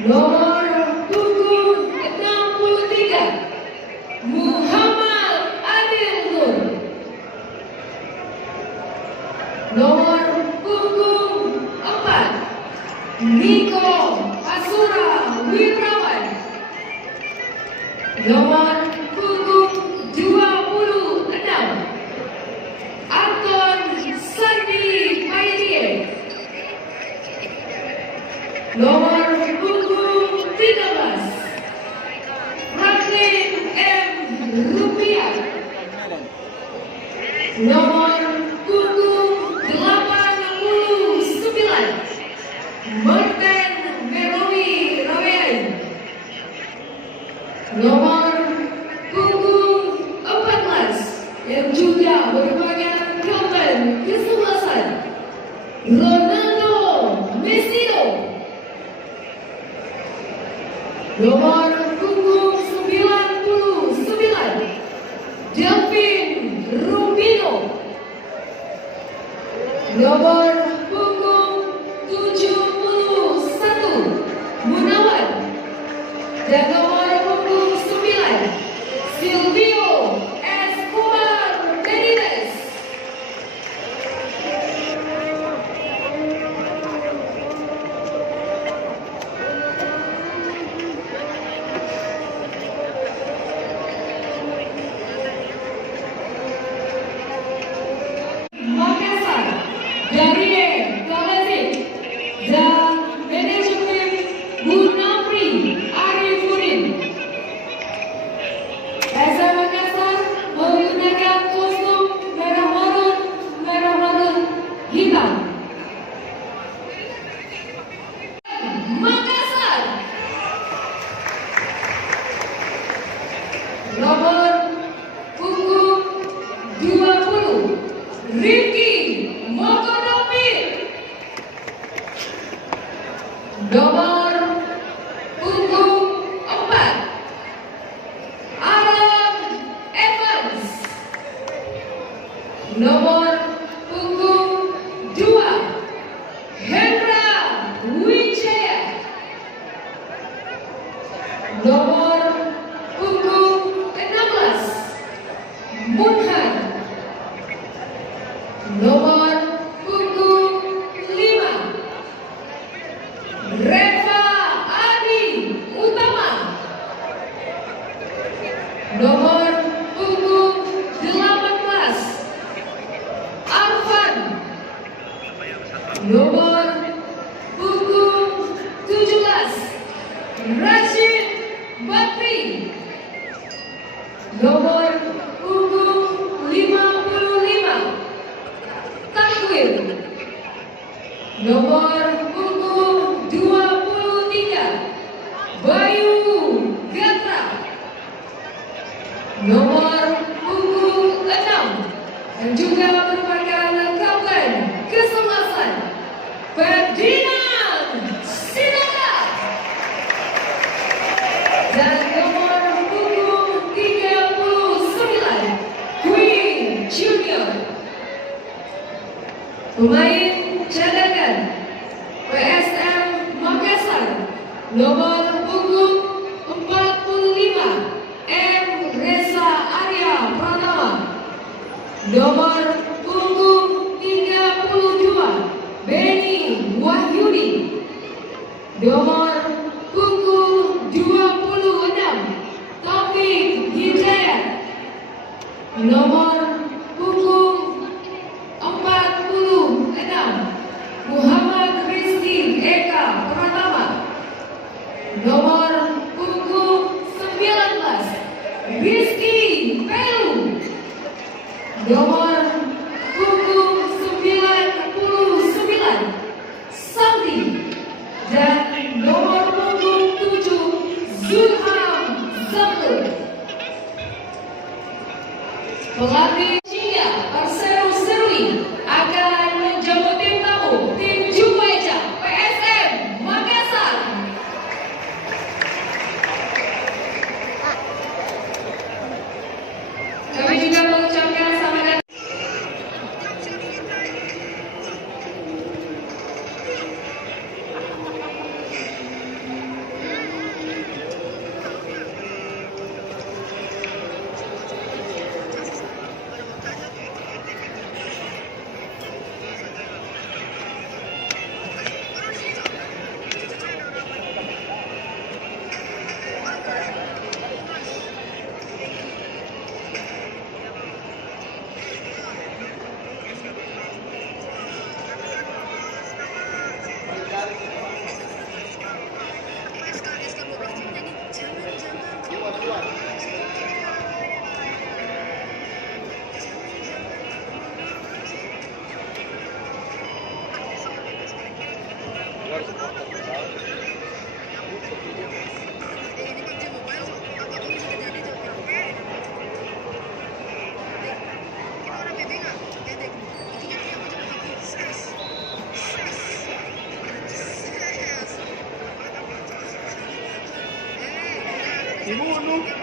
Nomor punggung 63 Muhammad Adil Nur. Nomor punggung 4 Niko Asura Wirawan. Nomor punggung 26 Anton Sandi Pairie. Nomor punggung 13 Franklin M. Rupiah. Nomor punggung 89 Martin Merowi Rawian. Nomor punggung 14 yang juga merupakan kapten kesebelasan Ronaldo Messino. Nomor punggung 99 Delvin Rubino. Nomor punggung 71 Munawan. Dan nomor punggung 9 Silvio Escobar Benitez. Makassar dari Kalazik dan manajemen Gunapri Arifudin. SM Makassar menggunakan kostum merah marun hitam. Makassar. Nomor punggung 20 Rifki Mokodopir. Nomor punggung 4 Alam Evans. Nomor punggung 2 Hendra Wijaya. Nomor punggung 16 Munhan. Nomor punggung 5 Reva Adi Utama. Nomor punggung 18 Arfan. Nomor punggung 17 Rashid Bakri. Nomor punggung 55 Takwir. Nomor punggung 23 Bayu Gatra. Nomor punggung 6 yang juga merupakan kapten kesebelasan Ferdinand Sinaga. Dan nomor punggung 39 Queen Junior. Pemain cadangan PSM Makassar. Nomor punggung 45 M. Reza Arya Pratama. Nomor punggung 32 Beni Wahyudi. Nomor punggung 26 Taufik Hidayat. Nomor punggung 46 Muhammad Rizki Eka Pratama. Nomor punggung 19 Rizky Peru. Nomor punggung 99 Santi. Dan nomor punggung 7 Zulham Zabur. Pelatih Cia Persero Serui akan menjamu tim tamu tim Juweja PSM Makassar. Kami juga mengucapkan selamat datang. Dibunuh.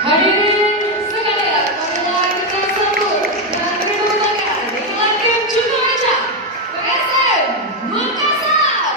Hadirin sekalian, marilah kita sambut dan beri tepuk tangan dengan tim Judo Eja PSM Makassar.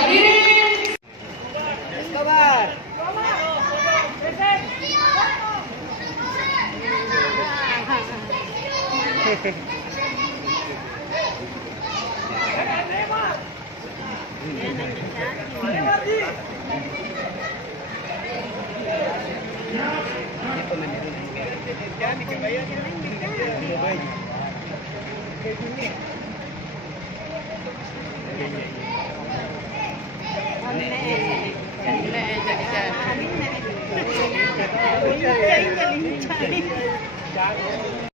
Hadirin Amin na.